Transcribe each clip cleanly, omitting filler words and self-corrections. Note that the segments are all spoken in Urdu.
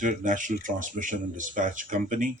Director, National Transmission and Dispatch Company,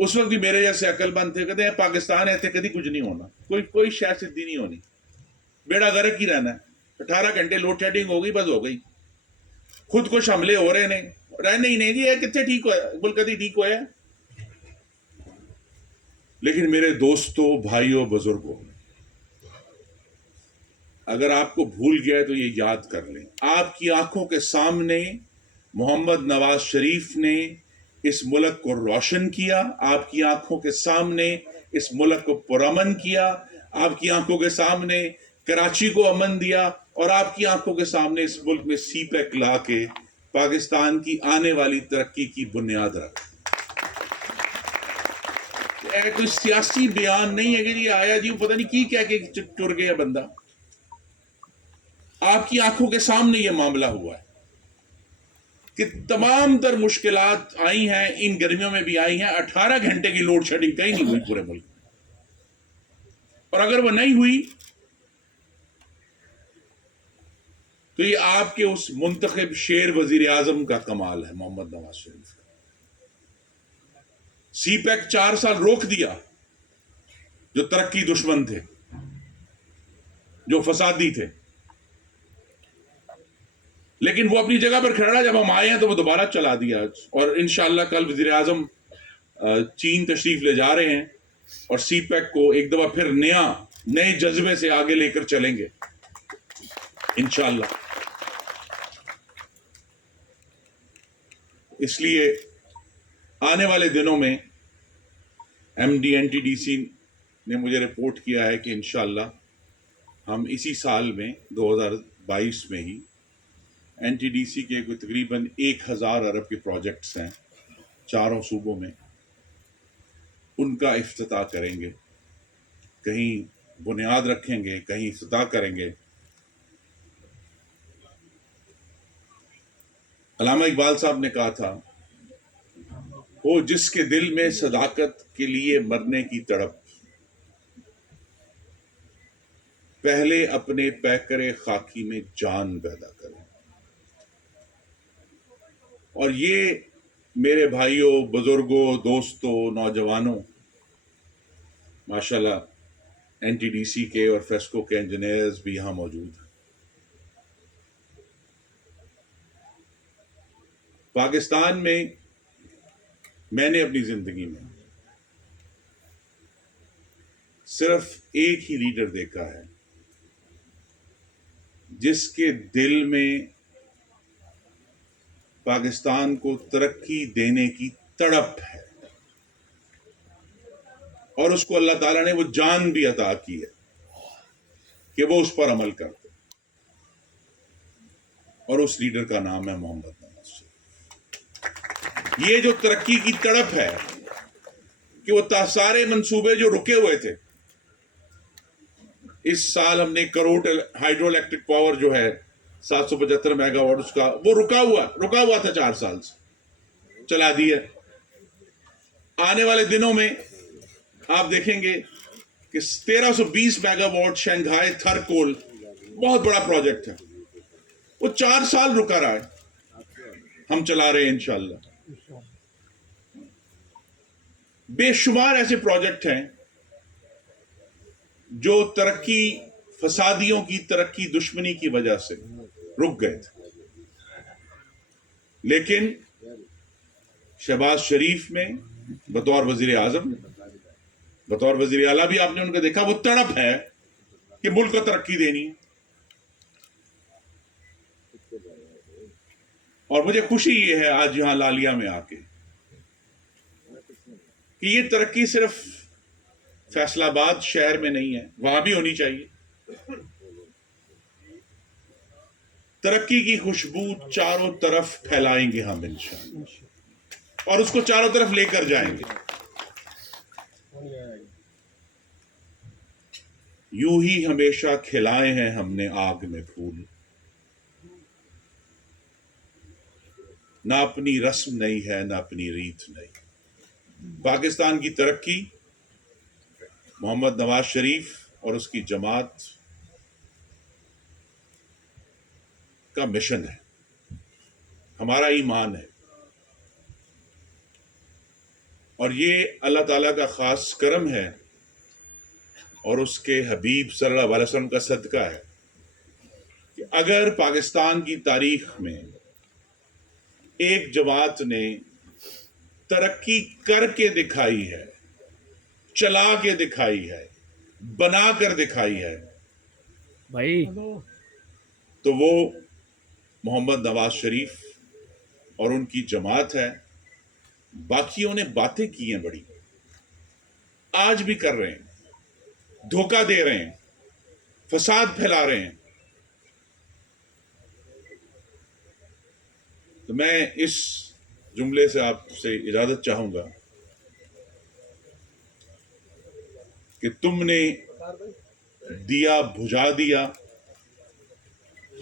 اس وقت بھی میرے جیسے عقل مند تھے، کہتے ہیں پاکستان ایسے کبھی کچھ نہیں ہونا، کوئی شے سدھی نہیں ہونی، بیڑا غرق ہی رہنا ہے، 18 گھنٹے لوڈ شیڈنگ ہو گئی، بس ہو گئی، خود کش حملے ہو رہے ہیں، رہنے ہی نہیں جی، یہ کتنے ٹھیک ہوا بول کدی ٹھیک ہوا ہے۔ لیکن میرے دوستوں، بھائیوں، بزرگوں، اگر آپ کو بھول گیا ہے تو یہ یاد کر لیں، آپ کی آنکھوں کے سامنے محمد نواز شریف نے اس ملک کو روشن کیا، آپ کی آنکھوں کے سامنے اس ملک کو پرامن کیا، آپ کی آنکھوں کے سامنے کراچی کو امن دیا، اور آپ کی آنکھوں کے سامنے اس ملک میں سی پیک لا کے پاکستان کی آنے والی ترقی کی بنیاد رکھ۔ کوئی سیاسی بیان نہیں ہے کہ جی آیا جی پتہ نہیں کی کہہ کے ٹر گیا بندہ، آپ کی آنکھوں کے سامنے یہ معاملہ ہوا ہے کہ تمام تر مشکلات آئی ہیں، ان گرمیوں میں بھی آئی ہیں، 18 گھنٹے کی لوڈ شیڈنگ کہیں نہیں ہوئی پورے ملک میں، اور اگر وہ نہیں ہوئی تو یہ آپ کے اس منتخب شیر وزیر اعظم کا کمال ہے، محمد نواز شریف کا۔ سی پیک 4 سال روک دیا، جو ترقی دشمن تھے، جو فسادی تھے، لیکن وہ اپنی جگہ پر کھڑا، جب ہم آئے ہیں تو وہ دوبارہ چلا دیا، اور انشاءاللہ کل وزیر اعظم چین تشریف لے جا رہے ہیں، اور سی پیک کو ایک دفعہ پھر نئے جذبے سے آگے لے کر چلیں گے انشاءاللہ۔ اس لیے آنے والے دنوں میں M D N T D C نے مجھے رپورٹ کیا ہے کہ انشاءاللہ ہم اسی سال میں 2022 میں ہی این ٹی ڈی سی کے کوئی تقریباً 1000 ارب کے پروجیکٹس ہیں 4 صوبوں میں، ان کا افتتاح کریں گے، کہیں بنیاد رکھیں گے، کہیں افتتاح کریں گے۔ علامہ اقبال صاحب نے کہا تھا، وہ جس کے دل میں صداقت کے لیے مرنے کی تڑپ، پہلے اپنے پیکر خاکی میں جان پیدا کرے۔ اور یہ میرے بھائیوں، بزرگوں، دوستوں، نوجوانوں، ماشاءاللہ این ٹی ڈی سی کے اور فیسکو کے انجینئرز بھی یہاں موجود ہیں۔ پاکستان میں نے اپنی زندگی میں صرف ایک ہی لیڈر دیکھا ہے جس کے دل میں پاکستان کو ترقی دینے کی تڑپ ہے، اور اس کو اللہ تعالیٰ نے وہ جان بھی عطا کی ہے کہ وہ اس پر عمل کرتے، اور اس لیڈر کا نام ہے محمد نواز شریف۔ یہ جو ترقی کی تڑپ ہے کہ وہ سارے منصوبے جو رکے ہوئے تھے، اس سال ہم نے کروڑ ہائیڈرو الیکٹرک پاور جو ہے 775 میگا واٹ، اس کا وہ رکا ہوا تھا 4 سال سے، چلا دیا۔ آنے والے دنوں میں آپ دیکھیں گے کہ 1320 میگا واٹ شنگھائی تھر کول بہت بڑا پروجیکٹ ہے، وہ 4 سال رکا رہا ہے، ہم چلا رہے ہیں انشاءاللہ۔ بے شمار ایسے پروجیکٹ ہیں جو ترقی، فسادیوں کی ترقی دشمنی کی وجہ سے رک گئے تھے، لیکن شہباز شریف میں بطور وزیر اعظم، بطور وزیر اعلیٰ بھی آپ نے ان کو دیکھا، وہ تڑپ ہے کہ ملک کو ترقی دینی ہے۔ اور مجھے خوشی یہ ہے آج یہاں لالیہ میں آ کے کہ یہ ترقی صرف فیصل آباد شہر میں نہیں ہے، وہاں بھی ہونی چاہیے۔ ترقی کی خوشبو چاروں طرف پھیلائیں گے ہم انشاءاللہ، اور اس کو چاروں طرف لے کر جائیں گے۔ یوں ہی ہمیشہ کھلائے ہیں ہم نے آگ میں پھول، نہ اپنی رسم نہیں ہے، نہ اپنی ریت نہیں۔ پاکستان کی ترقی محمد نواز شریف اور اس کی جماعت کا مشن ہے، ہمارا ایمان ہے، اور یہ اللہ تعالیٰ کا خاص کرم ہے اور اس کے حبیب صلی اللہ علیہ وسلم کا صدقہ ہے کہ اگر پاکستان کی تاریخ میں ایک جماعت نے ترقی کر کے دکھائی ہے، چلا کے دکھائی ہے، بنا کر دکھائی ہے، بھائی تو وہ محمد نواز شریف اور ان کی جماعت ہے۔ باقیوں نے باتیں کی ہیں بڑی، آج بھی کر رہے ہیں، دھوکہ دے رہے ہیں، فساد پھیلا رہے ہیں۔ تو میں اس جملے سے آپ سے اجازت چاہوں گا کہ تم نے دیا بجھا دیا،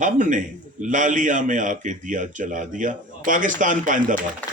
ہم نے لالیاں میں آ کے دیا جلا دیا۔ پاکستان پائندہ باد۔